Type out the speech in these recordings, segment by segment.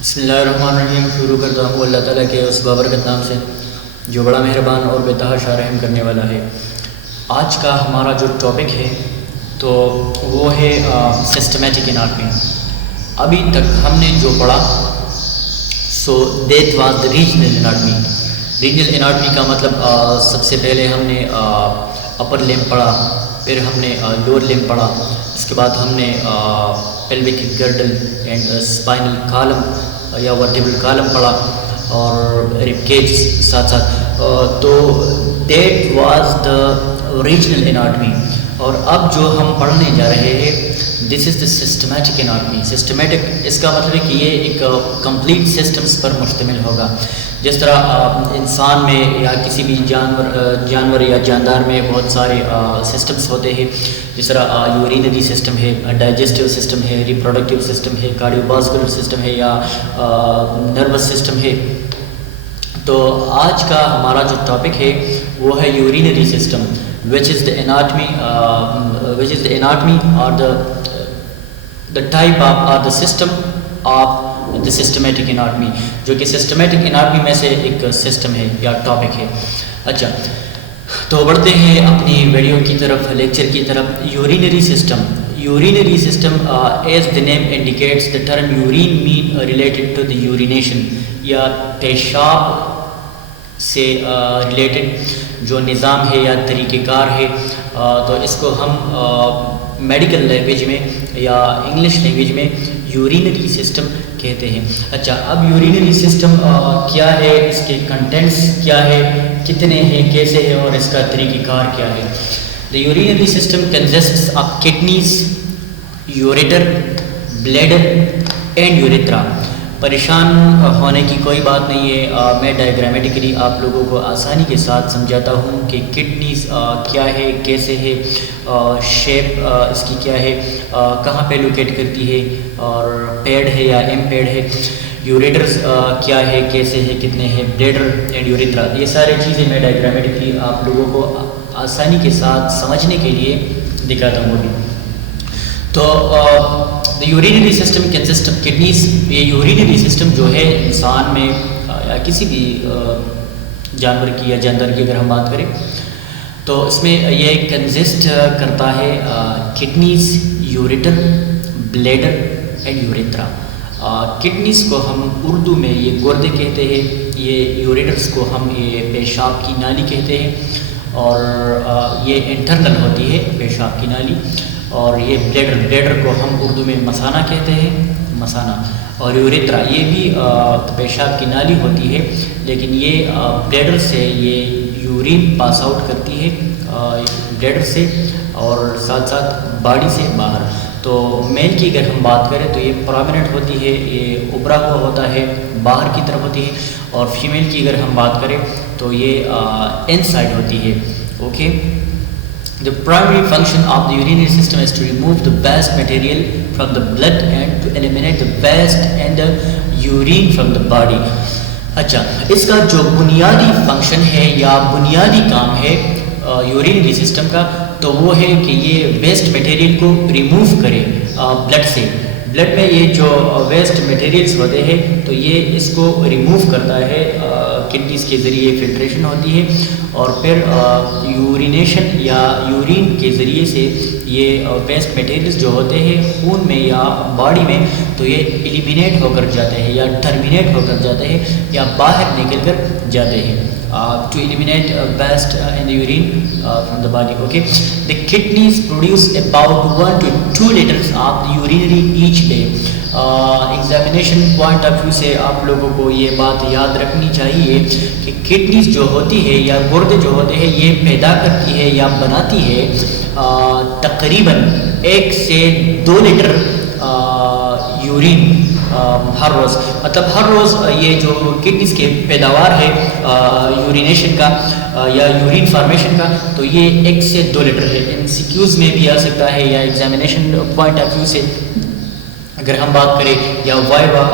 بسم اللہ الرحمن الرحیم. شروع کرتا ہوں اللہ تعالیٰ کے اس بابرکت نام سے جو بڑا مہربان اور بے تحاشا رحم کرنے والا ہے. آج کا ہمارا جو ٹاپک ہے تو وہ ہے سسٹمیٹک اناٹمی. ابھی تک ہم نے جو پڑھا so that was the regional anatomy. Regional anatomy کا مطلب سب سے پہلے ہم نے اپر لمب پڑھا، پھر ہم نے لوور لمب پڑھا، اس کے بعد ہم نے پیلوک گرڈل اینڈ اسپائنل کالم یا ورٹیبل کالم پڑھا اور رب کیج ساتھ ساتھ. تو that was the regional anatomy. اور اب جو ہم پڑھنے جا رہے ہیں this is the systematic anatomy. Systematic اس کا مطلب ہے کہ یہ ایک کمپلیٹ سسٹمز پر مشتمل ہوگا. جس طرح انسان میں یا کسی بھی جانور یا جاندار میں بہت سارے سسٹمز ہوتے ہیں، جس طرح یورینری سسٹم ہے، ڈائجسٹیو سسٹم ہے، ریپروڈکٹیو سسٹم ہے، کارڈیو واسکولر سسٹم ہے یا نروس سسٹم ہے. تو آج کا ہمارا جو ٹاپک ہے وہ ہے urinary system which is the anatomy or the type of or the system of the systematic anatomy، جو کہ systematic anatomy میں سے ایک سسٹم ہے یا ٹاپک ہے. اچھا تو بڑھتے ہیں اپنی ویڈیو کی طرف، لیکچر کی طرف. Urinary system as the name indicates the term urine mean related to the urination یا پیشاب سے ریلیٹڈ جو نظام ہے یا طریقہ کار ہے. تو اس کو ہم میڈیکل لینگویج میں یا انگلش لینگویج میں یورینری سسٹم کہتے ہیں. اچھا اب یورینری سسٹم کیا ہے، اس کے کنٹینٹس کیا ہے، کتنے ہیں، کیسے ہے اور اس کا طریقہ کار کیا ہے. The urinary system consists of kidneys, ureter, bladder and urethra. پریشان ہونے کی کوئی بات نہیں ہے، میں ڈائیگرامیٹکلی آپ لوگوں کو آسانی کے ساتھ سمجھاتا ہوں کہ کڈنیز کیا ہے، کیسے ہے، شیپ اس کی کیا ہے، کہاں پہ لوکیٹ کرتی ہے اور پیڈ ہے یا ایم پیڈ ہے، یوریٹرز کیا ہے، کیسے ہے، کتنے ہیں، بلیڈر اینڈ یوریترا. یہ ساری چیزیں میں ڈائیگرامیٹکلی آپ لوگوں کو آسانی کے ساتھ سمجھنے کے لیے دکھاتا ہوں ابھی. تو the urinary system consists of kidneys. یہ یورینری سسٹم جو ہے انسان میں یا کسی بھی جانور کی یا جاندار کی اگر ہم بات کریں تو اس میں یہ کنزسٹ کرتا ہے کڈنیز، یوریٹر، بلیڈر اینڈ یوریترا. کڈنیز کو ہم اردو میں یہ گردے کہتے ہیں، یہ یوریٹرس کو ہم یہ پیشاب کی نالی کہتے ہیں اور یہ انٹرنل ہوتی ہے پیشاب کی نالی. اور یہ بلیڈر کو ہم اردو میں مثانہ کہتے ہیں، مثانہ. اور یوریترا یہ بھی پیشاب کی نالی ہوتی ہے لیکن یہ بلیڈر سے یہ یورین پاس آؤٹ کرتی ہے بلیڈر سے اور ساتھ ساتھ باڈی سے باہر. تو میل کی اگر ہم بات کریں تو یہ پرومیننٹ ہوتی ہے، یہ ابھرا ہوا ہوتا ہے، باہر کی طرف ہوتی ہے. اور فیمیل کی اگر ہم بات کریں تو یہ ان سائڈ ہوتی ہے. Okay. The primary function of the urinary system is to remove the waste material from the blood and to eliminate the waste and the urine from the body. اچھا اس کا جو بنیادی فنکشن ہے یا بنیادی کام ہے یورینری سسٹم کا تو وہ ہے کہ یہ ویسٹ میٹیریل کو ریموو کرے بلڈ سے. بلڈ میں یہ جو ویسٹ میٹیریلز ہوتے ہیں تو یہ اس کو ریموو کرتا ہے، کڈنیز کے ذریعے فلٹریشن ہوتی ہے اور پھر یورینیشن یا یورین کے ذریعے سے یہ ویسٹ میٹیریلز جو ہوتے ہیں خون میں یا باڈی میں تو یہ ایلیمینیٹ ہو کر جاتے ہیں یا ٹرمینیٹ ہو کر جاتے ہیں یا باہر نکل کر جاتے ہیں. To eliminate waste in the urine from the body. Okay. The kidneys produce about 1 to 2 liters of the urinary each day. Examination point of view سے آپ لوگوں کو یہ بات یاد رکھنی چاہیے کہ کڈنیز جو ہوتی ہے یا گردے جو ہوتے ہیں یہ پیدا کرتی ہے یا بناتی ہے تقریباً 1 سے 2 لیٹر یورین ہر روز. مطلب ہر روز یہ جو کڈنیز کے پیداوار ہے یورینیشن کا یا یورین فارمیشن کا تو یہ 1 سے 2 لیٹر ہے. MCQs میں بھی آ سکتا ہے یا ایگزامینیشن پوائنٹ آف ویو سے اگر ہم بات کریں یا وائوا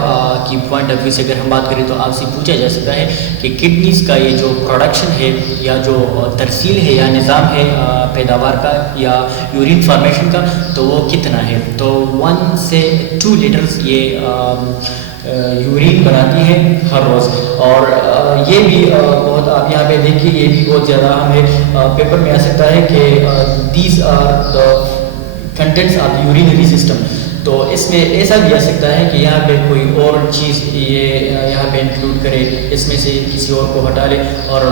کی پوائنٹ آف ویو سے اگر ہم بات کریں تو آپ سے پوچھا جا سکتا ہے کہ کڈنیز کا یہ جو پروڈکشن ہے یا جو ترسیل ہے یا نظام ہے پیداوار کا یا یورین فارمیشن کا تو وہ کتنا ہے. تو 1 سے 2 لیٹرز یہ یورین بناتی ہے ہر روز. اور یہ بھی بہت آپ یہاں پہ دیکھیے یہ بھی بہت زیادہ اہم ہے. پیپر میں آ سکتا ہے کہ these are the contents of the urinary system. تو اس میں ایسا بھی آ سکتا ہے کہ یہاں پہ کوئی اور چیز یہ یہاں پہ انکلوڈ کرے, اس میں سے کسی اور کو ہٹا لے اور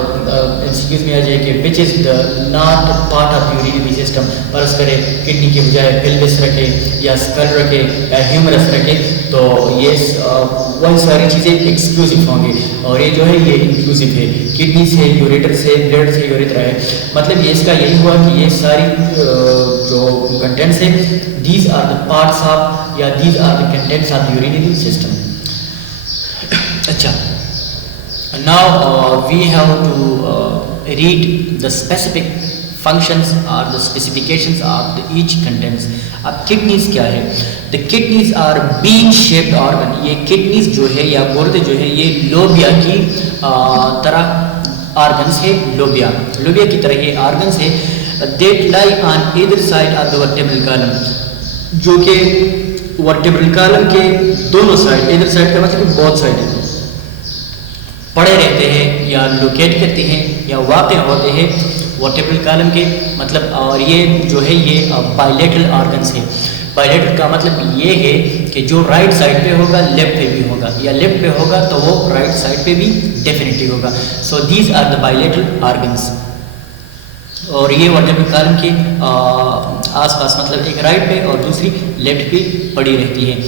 ایکسکیوز میں آ جائے کہ which is the not part of urinary system. فرض کرے کڈنی کے بجائے پیلوس رکھے یا اسکل رکھے یا ہیومرس رکھے تو یہ وہ ساری چیزیں ایکسکلوسیو ہوں گی. اور یہ جو ہے یہ انکلوسیو ہے, کڈنی سے یوریٹر سے بلڈ سے یوریترا ہے. مطلب یہ اس کا یہی ہوا کہ یہ ساری جو کنٹینٹس ہیں these are the parts of یا these are the contents of urinary system. اچھا, now we have to read the specific functions or the specifications of the each contents. اب kidneys کیا ہے؟ the kidneys are bean shaped organ. یہ kidneys جو ہے یا گردے جو ہے یہ لوبیا کی طرح organs ہے. لوبیا کی طرح یہ organs ہے. that lie on either side of the vertebral column, جو کہ vertebral column کے دونوں سائڈ, either side کا مطلب بہت سائڈ پڑے رہتے ہیں یا لوکیٹ کرتے ہیں یا واقع ہوتے ہیں ورٹیبرل کالم کے مطلب. اور یہ جو ہے یہ بائیلیٹرل آرگنس ہے. بائیلیٹرل کا مطلب یہ ہے کہ جو رائٹ سائڈ پہ ہوگا لیفٹ پہ بھی ہوگا, یا لیفٹ پہ ہوگا تو وہ رائٹ سائڈ پہ بھی ڈیفینیٹلی ہوگا. So these are the bilateral organs. اور یہ ورٹیبرل کالم کے آس پاس مطلب ایک رائٹ پہ اور دوسری لیفٹ پہ پڑی رہتی ہے.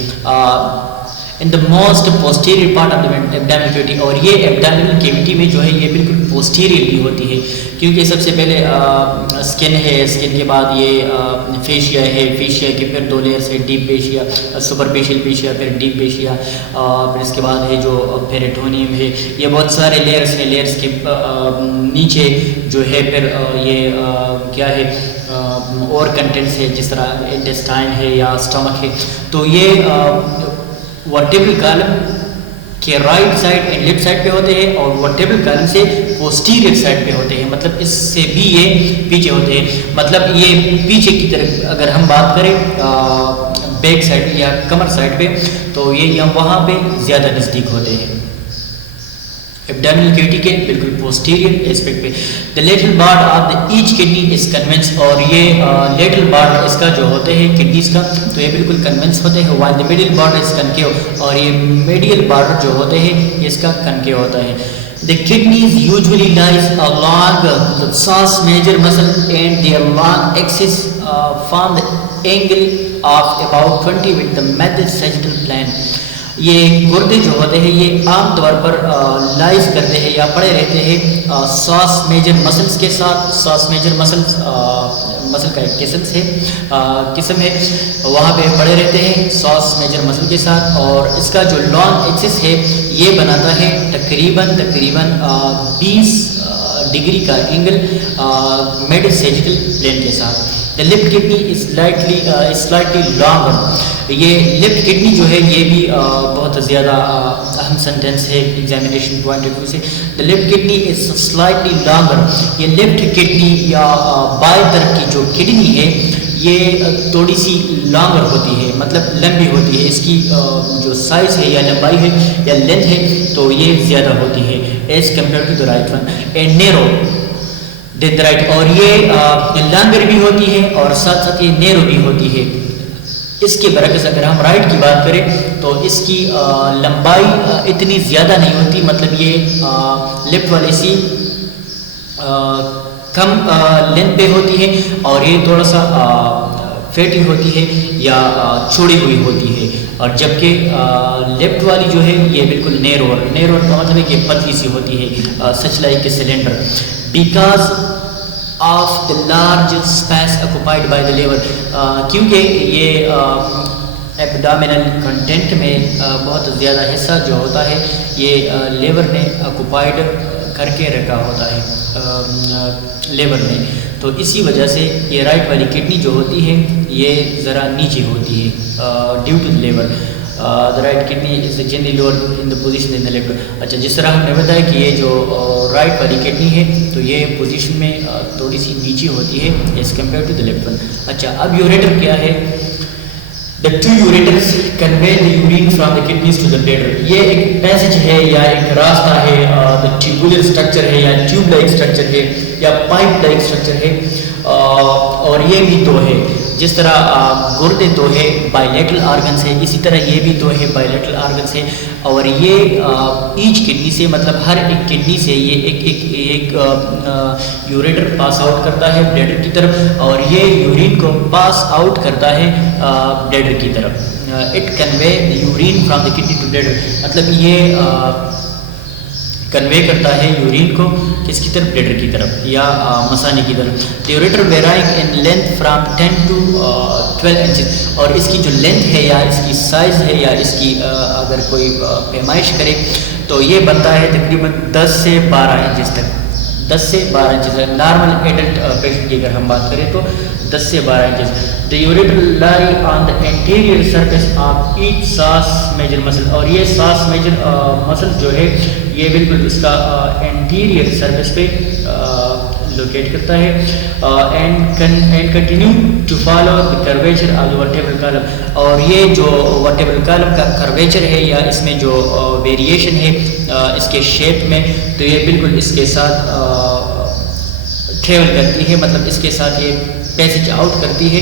in the most posterior part of the abdominal cavity. اور یہ abdominal cavity میں جو ہے یہ بالکل posteriorly ہوتی ہے, کیونکہ سب سے پہلے سکن ہے, سکن کے بعد یہ فیشیا ہے, فیشیا کے پھر 2 لیئرس ہے, ڈیپ فیشیا, سپر فیشیل فیشیا, پھر ڈیپ فیشیا, پھر اس کے بعد ہے جو پیریٹونیم ہے. یہ بہت سارے لیئرس ہیں. لیئرس کے نیچے جو ہے پھر یہ کیا ہے اور کنٹینٹس ہے, جس طرح انٹسٹائن ہے یا اسٹمک ہے. تو یہ ورٹیبرل کالم کے right side and left side پہ ہوتے ہیں اور ورٹیبرل کالم سے پوسٹیریئر سائڈ پہ ہوتے ہیں. مطلب اس سے بھی یہ پیچھے ہوتے ہیں. مطلب یہ پیچھے کی طرف اگر ہم بات کریں بیک سائڈ یا کمر سائڈ پہ تو یہ وہاں پہ زیادہ نزدیک ہوتے ہیں ایبڈومینل کیویٹی کے بالکل پوسٹیریئر اسپیکٹ پہ. The lateral border of the each kidney is convex. اور یہ لیٹرل بارڈر اس کا جو ہوتے ہیں کڈنیز کا تو یہ بالکل کنوینس ہوتے ہیں. وائل دا میڈل بارڈر از کنکیو. اور یہ میڈیل بارڈر جو ہوتے ہیں یہ اس کا کنکیو ہوتا ہے. The kidneys usually lies along the psoas major muscle and their long axis form the angle of about 20 with the medial sagittal plane. یہ گردے جو ہوتے ہیں یہ عام طور پر لائز کرتے ہیں یا پڑے رہتے ہیں ساس میجر مسلس کے ساتھ. ساس میجر مسلس مسل کا ایک قسم ہے وہاں پہ پڑے رہتے ہیں ساس میجر مسل کے ساتھ. اور اس کا جو لانگ ایکسس ہے یہ بناتا ہے تقریباً 20 ڈگری کا اینگل میڈ سیجیٹل پلین کے ساتھ. The left kidney is slightly longer. یہ لیفٹ کڈنی جو ہے یہ بھی بہت زیادہ اہم سینٹینس ہے ایگزامینیشن پوائنٹ آف ویو سے. The left kidney is slightly longer. یہ لیفٹ کڈنی یا بائیں طرف کی جو کڈنی ہے یہ تھوڑی سی لانگر ہوتی ہے, مطلب لمبی ہوتی ہے. اس کی جو سائز ہے یا لمبائی ہے یا لینتھ ہے تو یہ زیادہ ہوتی ہے as compare to the right one. And narrow then right. اور یہ لانگر بھی ہوتی ہے اور ساتھ ساتھ یہ نیرو بھی ہوتی ہے. اس کے برعکس اگر ہم رائٹ کی بات کریں تو اس کی لمبائی اتنی زیادہ نہیں ہوتی, مطلب یہ لیفٹ والے سی کم لینتھ پہ ہوتی ہے اور یہ تھوڑا سا فیٹی ہوتی ہے یا چھوڑی ہوئی ہوتی ہے. اور جبکہ لیفٹ والی جو ہے یہ بالکل نیرو کا مطلب ہے کہ پتلی سی ہوتی ہے such like cylinder. Because of the large space occupied by the liver. کیونکہ یہ ایبڈامینل کنٹینٹ میں بہت زیادہ حصہ جو ہوتا ہے یہ لیور نے آکوپائڈ کر کے رکھا ہوتا ہے لیور نے. تو اسی وجہ سے یہ رائٹ والی کڈنی جو ہوتی ہے یہ ذرا نیچے ہوتی ہے due to liver. the right kidney is generally lower in the position in the left. اچھا جس طرح ہم نے بتایا کہ یہ جو رائٹ والی کڈنی ہے تو یہ پوزیشن میں تھوڑی سی نیچے ہوتی ہے as compare to the left one. اچھا اب یوریٹر کیا ہے؟ The two ureters convey the urine from the kidneys to the bladder. یہ ایک پیسج ہے یا ایک راستہ ہے, the tubular structure ہے یا ٹیوب لائک اسٹرکچر ہے یا پائپ لائک اسٹرکچر ہے, اور یہ بھی دو ہے. جس طرح گردے دو ہے بائیلیٹرل آرگنس ہے, اسی طرح یہ بھی دو ہے بائیلیٹرل آرگنس ہے, اور یہ ایچ کڈنی سے مطلب ہر ایک کڈنی سے یہ ایک یوریٹر پاس آؤٹ کرتا ہے بلیڈر کی طرف, اور یہ یورین کو پاس آؤٹ کرتا ہے بلیڈر کی طرف. It convey urine from the kidney to bladder, مطلب یہ کنوے کرتا ہے یورین کو کس کی طرف؟ بلیڈر کی طرف یا مثانے کی طرف. یوریٹر ویرائنگ in length from 10 to 12 inches, اور اس کی جو لینتھ ہے یا اس کی سائز ہے یا اس کی اگر کوئی پیمائش کرے تو یہ بنتا ہے تقریباً 10 سے 12 انچز تک. 10 سے 12 انچز ہے نارمل ایڈلٹ پیشنٹ کی اگر ہم بات کریں تو 10 سے 12 inches. The ureter lie on the anterior surface of each pars major muscle, اور یہ pars major muscle جو ہے یہ بالکل اس کا انٹیریئر سرفیس پہ لوکیٹ کرتا ہے, and continue to follow the curvature of the vertebral column, اور یہ جو vertebral column کا curvature ہے یا اس میں جو ویریشن ہے اس کے شیپ میں, تو یہ بالکل اس کے ساتھ ٹریول کرتی ہے, مطلب اس کے ساتھ یہ پیسج آؤٹ کرتی ہے,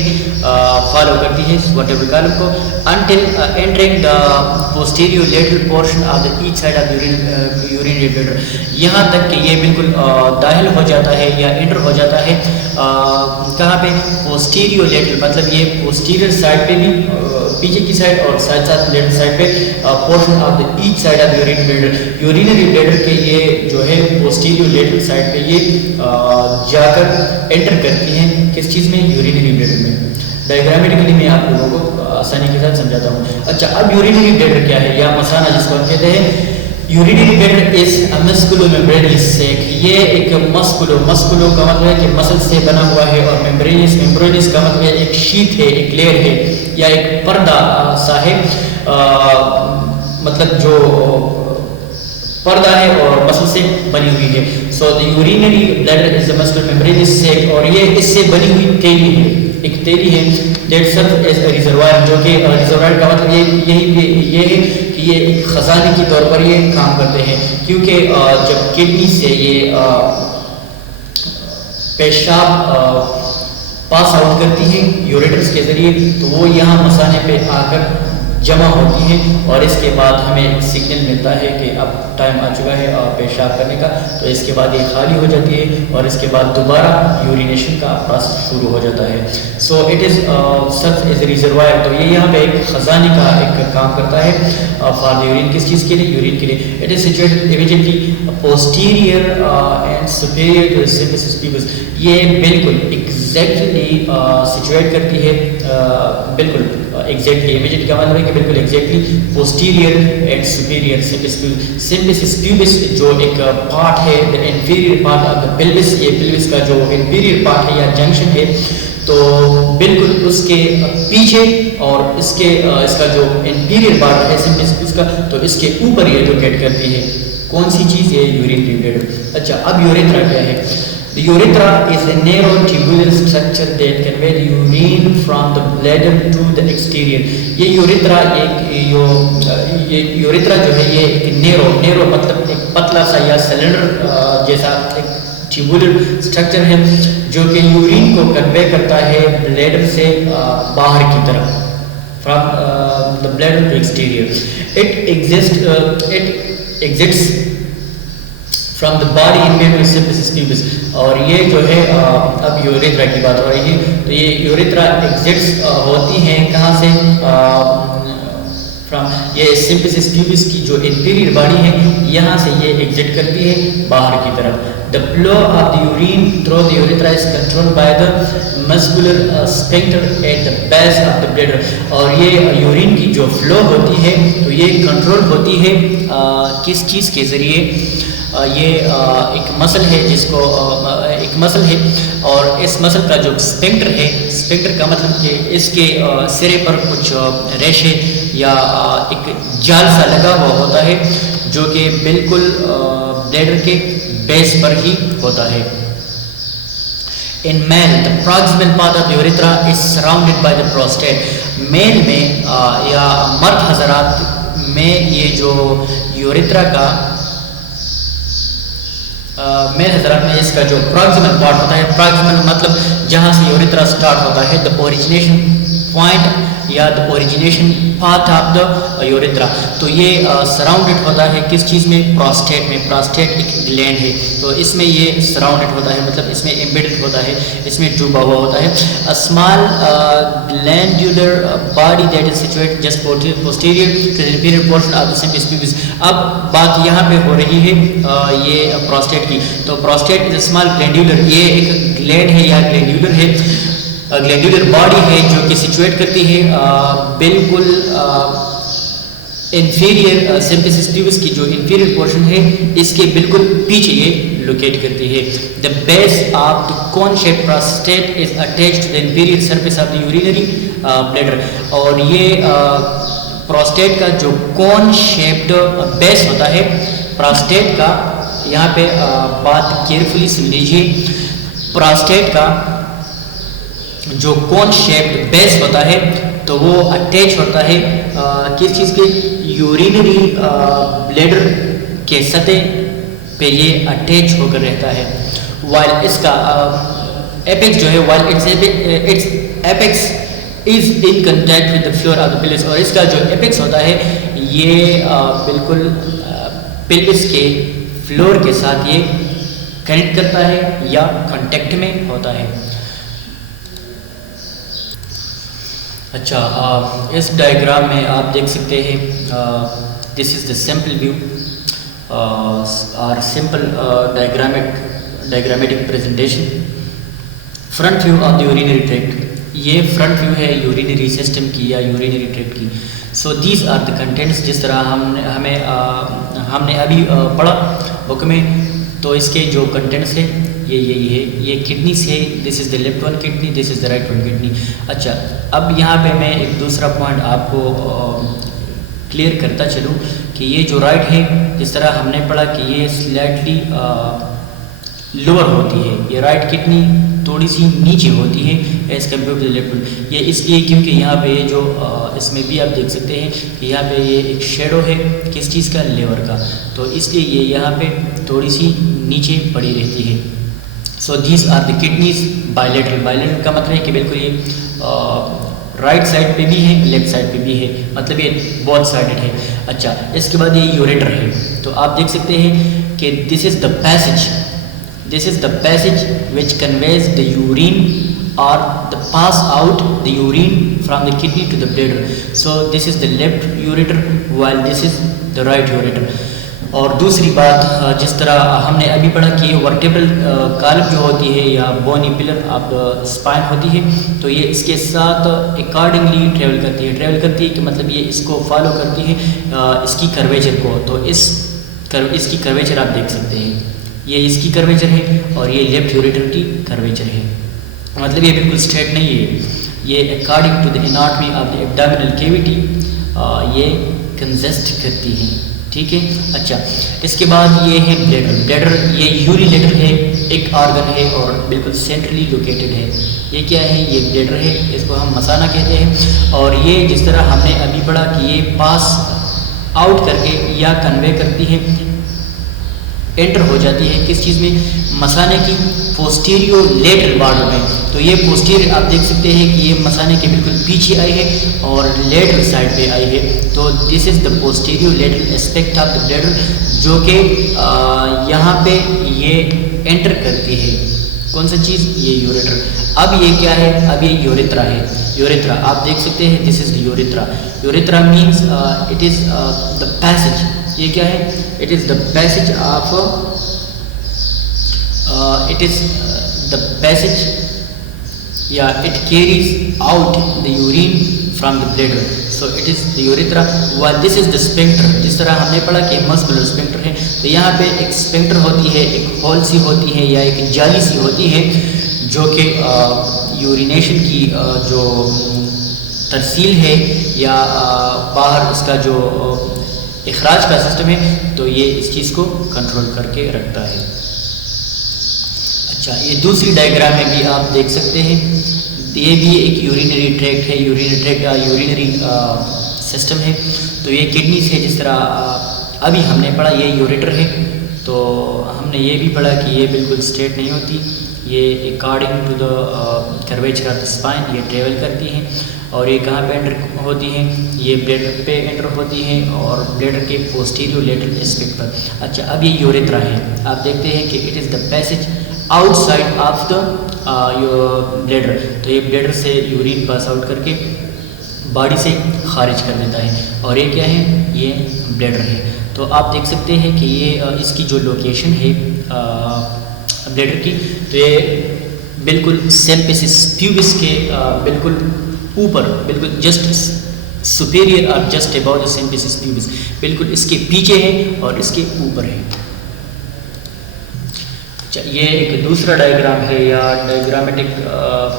فالو کرتی ہے vertebral column کو, until entering the posterior lateral portion of the each side of the urinary bladder, یہاں تک کہ یہ بالکل داخل ہو جاتا ہے یا انٹر ہو جاتا ہے کہاں پہ؟ posterior lateral, مطلب یہ posterior side پہ بھی پیچھے کی سائڈ اور ساتھ ساتھ لیٹرل سائڈ پہ portion of the each side of the urinary bladder. urinary bladder کے یہ جو ہے posterior lateral side پہ یہ جا کر انٹر کرتی ہیں کس چیز میں؟ یورینری بلیڈر میں. ڈائیگرامیٹیکلی میں آپ لوگوں کو آسانی کے ساتھ سمجھاتا ہوں. اچھا اب یورینری بلیڈر کیا ہے یا مثانہ جس کو ہم کہتے ہیں؟ یورینری بلیڈر از مسکولو میمبرینس سیک, یہ ایک مسکولو کا مطلب ہے کہ مسل سے بنا ہوا ہے, اور میمبرینس کا مطلب ہے ایک شیٹ ہے, ایک لیئر ہے یا ایک پردہ سا ہے, مطلب جو پردہ ہے اور مسل سے بنی ہوئی ہے. سو دی یورینری بلیڈر از اے مسکولر میمبرینس سیک, اور یہ اس سے بنی ہوئی تیلی ہے, ایک تیلی ہے that serve as a reservoir, جو کہ ریزروائر کا مطلب یہ ہے کہ یہ ایک خزانے کی طور پر یہ کام کرتے ہیں, کیونکہ جب کڈنی سے یہ پیشاب پاس آؤٹ کرتی ہے یوریٹرس کے ذریعے تو وہ یہاں مثانے پہ آ کر جمع ہوتی ہیں, اور اس کے بعد ہمیں سگنل ملتا ہے کہ اب ٹائم آ چکا ہے پیشاب کرنے کا, تو اس کے بعد یہ خالی ہو جاتی ہے اور اس کے بعد دوبارہ یورینیشن کا پروسیس شروع ہو جاتا ہے. سو it is serve as a reservoir, تو یہ یہاں پہ ایک خزانے کا ایک کام کرتا ہے فار دی یورین. کس چیز کے لیے؟ یورین کے لیے. It is situated immediately posterior and superior to the symphysis pubis, یہ بالکل ایگزیکٹلی سچویٹ کرتی ہے, بالکل ایگزیکٹلی امیجیٹ کا مطلب ہے کہ بالکل exactly posterior and superior symphysis pubis جو ایک پارٹ ہے the inferior part of the pelvis, یہ pelvis کا جو inferior part ہے یا جنکشن ہے, تو بالکل اس کے پیچھے اور اس کا جو inferior part ہے symphysis pubis کا, تو اس کے اوپر یہ لوکیٹ کرتی ہے کون سی چیز؟ یہ یورینری بلیڈر. اچھا اب یوریتھرا کیا ہے؟ The urethra is a narrow tubular structure that convey the urine from the bladder to the exterior. یہ یوریتھرا جو ہے یہ ایک نیرو مطلب ایک پتلا سا یا سلنڈر جیسا ایک ٹیوبولر اسٹرکچر ہے جو کہ یورین کو کنوے کرتا ہے بلیڈر سے باہر کی طرف, from the bladder to exterior. It exits from the body into the symphysis pubis, اور یہ جو ہے اب یوریتھرا کی بات ہو رہی ہے, تو یہ یوریتھرا ایگزٹس ہوتی ہیں کہاں سے؟ فرام یہ symphysis pubis کی جو انٹیریئر باڈی ہے یہاں سے یہ ایگزٹ کرتی ہے باہر کی طرف. The flow of the urine through the urethra is controlled by the muscular sphincter at the base of the bladder, اور یہ یورین کی جو فلو ہوتی ہے تو یہ کنٹرول ہوتی ہے کس چیز کے ذریعے؟ یہ ایک مسل ہے جس کو ایک مسل ہے, اور اس مسل کا جو اسپنکٹر ہے, اسپنکٹر کا مطلب کہ اس کے سرے پر کچھ ریشے یا ایک جال سا لگا ہوا ہوتا ہے جو کہ بالکل بلیڈر کے بیس پر ہی ہوتا ہے. In male, the proximal part of the urethra is surrounded by the prostate. Male میں یا مرد حضرات میں یہ جو یوریترا کا میل حضرات میں اس کا جو پراکسیمل پارٹ ہوتا ہے, پراکسیمل مطلب جہاں سے یوریترا سٹارٹ ہوتا ہے, the origination point یا the origination path of the urethra, تو یہ سراؤنڈڈ ہوتا ہے کس چیز میں, پراسٹیٹ میں. پراسٹیٹ ایک گلینڈ ہے تو اس میں یہ سراؤنڈڈ ہوتا ہے, مطلب اس میں ایمبیڈڈ ہوتا ہے, اس میں ڈوبا ہوا ہوتا ہے. a small glandular body that is situated just posterior to the inferior portion of the symphysis pubis. اب بات یہاں پہ ہو رہی ہے یہ پراسٹیٹ کی, تو prostate is a small glandular, یہ ایک گلینڈ ہے یا گلینڈولر ہے, گلینڈولر باڈی ہے جو کہ سچویٹ کرتی ہے بالکل انفیریئر سمپسس پیوبس کی جو انفیریئر پورشن ہے اس کے بالکل پیچھے یہ لوکیٹ کرتی ہے. the base of the cone shaped prostate is attached to the inferior surface of the urinary bladder, اور یہ پروسٹیٹ کا جو کون شیپڈ بیس ہوتا ہے پروسٹیٹ کا, یہاں پہ بات کیئرفلی سن لیجیے, پروسٹیٹ کا جو کون شیپڈ بیس ہوتا ہے تو وہ اٹیچ ہوتا ہے کس چیز کے, یورینری بلیڈر کے سطح پہ یہ اٹیچ ہو کر رہتا ہے. وائل اس کا ایپیکس جو ہے, while its apex is in contact with the floor of the pelvis, اور اس کا جو ایپیکس ہوتا ہے یہ بالکل پیلوس کے فلور کے ساتھ یہ کنیکٹ کرتا ہے یا کانٹیکٹ میں ہوتا ہے. اچھا, اس ڈائیگرام میں آپ دیکھ سکتے ہیں this is the simple view اور simple diagrammatic presentation. Front view of the urinary tract, یہ فرنٹ ویو ہے یورینری سسٹم کی یا یورینری ٹریکٹ کی. So these are the contents, جس طرح ہم نے ابھی پڑھا بک میں, تو اس کے جو کنٹینٹس ہیں یہ یہی ہے. یہ کڈنیز ہے, this is the left one kidney, this is the right one kidney. اچھا, اب یہاں پہ میں ایک دوسرا پوائنٹ آپ کو کلیئر کرتا چلوں کہ یہ جو رائٹ ہے, جس طرح ہم نے پڑھا کہ یہ سلائٹلی لوور ہوتی ہے, یہ رائٹ کڈنی تھوڑی سی نیچے ہوتی ہے as compare to left one. یہ اس لیے کیونکہ یہاں پہ یہ جو اس میں بھی آپ دیکھ سکتے ہیں کہ یہاں پہ یہ ایک شیڈو ہے کس چیز کا, لیور کا, تو اس لیے یہ یہاں پہ تھوڑی سی نیچے پڑی رہتی ہے. So these are the kidneys bilateral. Bilateral کا مطلب ہے کہ بالکل یہ رائٹ سائڈ پہ بھی ہے, لیفٹ سائڈ پہ بھی ہے, مطلب یہ بہت سائڈڈ ہے. اچھا, اس کے بعد یہ یوریٹر ہے, تو آپ دیکھ سکتے ہیں کہ this is the passage, this is the passage which conveys the urine or the pass out the urine from the kidney to the bladder. So this is the left ureter while this is the right ureter. اور دوسری بات, جس طرح ہم نے ابھی پڑھا کہ ورٹیبرل کالم جو ہوتی ہے یا بونی پلر آف اسپائن ہوتی ہے, تو یہ اس کے ساتھ اکارڈنگلی ٹریول کرتی ہے کہ مطلب یہ اس کو فالو کرتی ہے اس کی کرویچر کو. تو اس کی کرویچر آپ دیکھ سکتے ہیں, یہ اس کی کرویچر ہے اور یہ لیفٹ یوریٹر کی کرویچر ہے, مطلب یہ بالکل اسٹریٹ نہیں ہے, یہ according to the anatomy of the abdominal cavity یہ کنزسٹ کرتی ہیں. ٹھیک ہے. اچھا, اس کے بعد یہ ہے بلیڈر. بلیڈر یہ یوریلیٹر ہے, ایک آرگن ہے اور بالکل سینٹرلی لوکیٹڈ ہے. یہ کیا ہے, یہ بلیڈر ہے, اس کو ہم مثانہ کہتے ہیں. اور یہ جس طرح ہم نے ابھی پڑھا کہ یہ پاس آؤٹ کر کے یا کنوے کرتی ہے, انٹر ہو جاتی ہے کس چیز میں, مثانے کی پوسٹیریو لیٹرل بارڈر میں. تو یہ پوسٹیریور آپ دیکھ سکتے ہیں کہ یہ مثانے کے بالکل پیچھے آئی ہے اور لیٹرل سائڈ پہ آئی ہے. تو this is the posterior lateral aspect of the bladder, جو کہ یہاں پہ یہ انٹر کرتی ہے کون سا چیز, یہ یوریٹر. اب یہ کیا ہے, اب یہ یوریترا ہے. یوریترا آپ دیکھ سکتے ہیں, this is the urethra. Urethra means it is the passage. یہ کیا ہے, it is the passage of it is the passage یا it carries out the urine from the bladder. So it is the urethra. This is the sphincter. جس طرح ہم نے پڑھا کہ مسکولر اسپنکٹر ہے, تو یہاں پہ ایک اسپنکٹر ہوتی ہے, ایک ہول سی ہوتی ہے یا ایک جالی سی ہوتی ہے جو کہ یورینیشن کی جو ترسیل ہے یا باہر اس کا جو اخراج کا سسٹم ہے، تو یہ اس چیز کو کنٹرول کر کے رکھتا ہے۔ اچھا، یہ دوسری ڈائیگرام میں بھی آپ دیکھ سکتے ہیں، یہ بھی ایک یورینری ٹریکٹ ہے، یورینری سسٹم ہے۔ تو یہ کڈنیز ہے، جس طرح ابھی ہم نے پڑھا یہ یوریٹر ہے، تو ہم نے یہ بھی پڑھا کہ یہ بالکل اسٹریٹ نہیں ہوتی، یہ according to the curvature of the spine یہ ٹریول کرتی ہیں، اور یہ کہاں پہ انٹر ہوتی ہیں، یہ بلیڈر پہ انٹر ہوتی ہیں، اور بلیڈر کے پوسٹیریور لیٹرل اسپیکٹ پر۔ اچھا، اب یہ یوریترا ہے، آپ دیکھتے ہیں کہ it is the passage out side of the bladder, تو یہ بلیڈر سے یورین پاس آؤٹ کر کے باڈی سے خارج کر دیتا ہے، اور یہ کیا ہے، یہ بلیڈر ہے۔ تو آپ دیکھ سکتے ہیں کہ یہ اس کی جو لوکیشن ہے بلیڈر کی، تو یہ بالکل سیمپیسس پیوبس کے بالکل اوپر، بالکل جسٹ سپیریئر اور جسٹ اباؤ دا سیمپیسس پیوبس، بالکل اس کے پیچھے ہے اور اس کے اوپر ہے۔ یہ ایک دوسرا ڈائیگرام ہے یا ڈائیگرامیٹک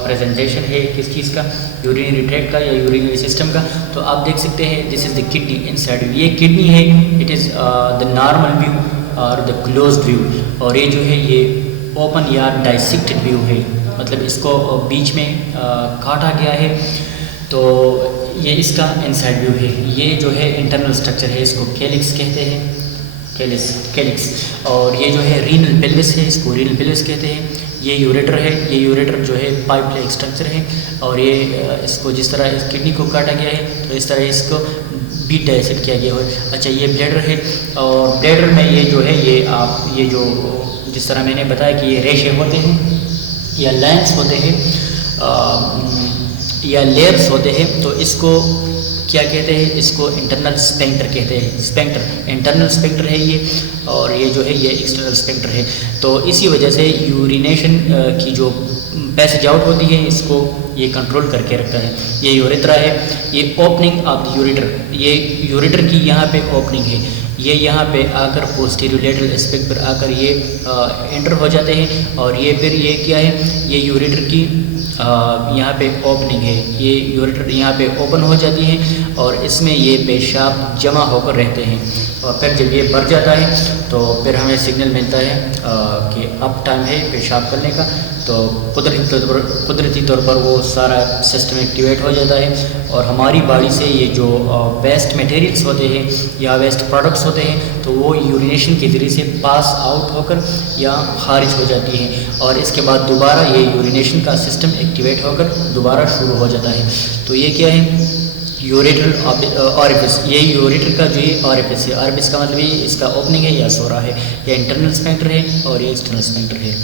پریزنٹیشن ہے کس چیز کا، یورینری ٹریکٹ کا یا یورینری سسٹم کا۔ تو آپ دیکھ سکتے ہیں this is the kidney inside, یہ کڈنی ہے، it is the normal view اور دا کلوزڈ ویو، اور یہ جو ہے یہ اوپن یا ڈائسیکٹڈ ویو ہے، مطلب اس کو بیچ میں کاٹا گیا ہے، تو یہ اس کا ان سائڈ ویو ہے۔ یہ جو ہے انٹرنل اسٹرکچر ہے، اس کو کیلکس کہتے ہیں، کیلکس، اور یہ جو ہے رینل پیلوس ہے، اس کو رینل پیلوس کہتے ہیں۔ یہ یوریٹر ہے، یہ یوریٹر جو ہے پائپ لائک اسٹرکچر ہے، اور یہ اس کو جس طرح اس کڈنی کو کاٹا گیا ہے تو اس طرح اس کو بھی ڈائسیکٹ کیا گیا ہے۔ اچھا، یہ بلیڈر ہے، اور بلیڈر میں یہ جو ہے یہ جو جس طرح میں نے بتایا کہ یہ ریشے ہوتے ہیں یا لائنس ہوتے ہیں یا لیئرس ہوتے ہیں، تو اس کو کیا کہتے ہیں، اس کو انٹرنل اسپینکٹر کہتے ہیں، اسپینکٹر انٹرنل اسپینکٹر ہے یہ، اور یہ جو ہے یہ ایکسٹرنل اسپینکٹر ہے۔ تو اسی وجہ سے یورینیشن کی جو پیسج آؤٹ ہوتی ہے اس کو یہ کنٹرول کر کے رکھتا ہے۔ یہ یوریترا ہے، یہ اوپننگ آف دی یوریٹر، یہ یوریٹر کی یہاں پہ اوپننگ ہے، یہ یہاں پہ آ کر پوسٹیریور لیٹرل اسپیکٹ پر آ کر یہ انٹر ہو جاتے ہیں، اور یہ پھر یہ کیا ہے، یہ یوریٹر کی یہاں پہ اوپننگ ہے، یہ یوریٹر یہاں پہ اوپن ہو جاتی ہیں، اور اس میں یہ پیشاب جمع ہو کر رہتے ہیں، اور پھر جب یہ بھر جاتا ہے تو پھر ہمیں سگنل ملتا ہے کہ اب ٹائم ہے پیشاب کرنے کا، تو قدرتی طور پر وہ سارا سسٹم ایکٹیویٹ ہو جاتا ہے، اور ہماری باڈی سے یہ جو ویسٹ میٹیریلس ہوتے ہیں یا ویسٹ پروڈکٹس ہوتے ہیں تو وہ یورینیشن کے ذریعے سے پاس آؤٹ ہو کر یا خارج ہو جاتی ہیں، اور اس کے بعد دوبارہ یہ یورینیشن کا سسٹم ایکٹیویٹ ہو کر دوبارہ شروع ہو جاتا ہے۔ تو یہ کیا ہے، یوریٹر اوریفس، یہ یوریٹر کا جو یہ اوریفس ہے، اوریفس کا مطلب یہ اس کا اوپننگ ہے یا سورا ہے، یہ انٹرنل اسپینکٹر ہے اور یہ ایکسٹرنل اسپینکٹر ہے۔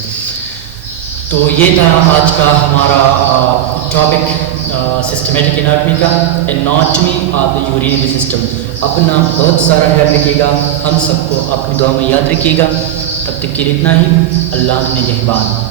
تو یہ تھا آج کا ہمارا ٹاپک سسٹمیٹک اناٹمی کا، anatomy of the urinary system. اپنا بہت سارا خیال رکھیے گا، ہم سب کو اپنی دعا میں یاد رکھیے گا۔ تب تک کے لیے اتنا ہی، اللہ نگہبان۔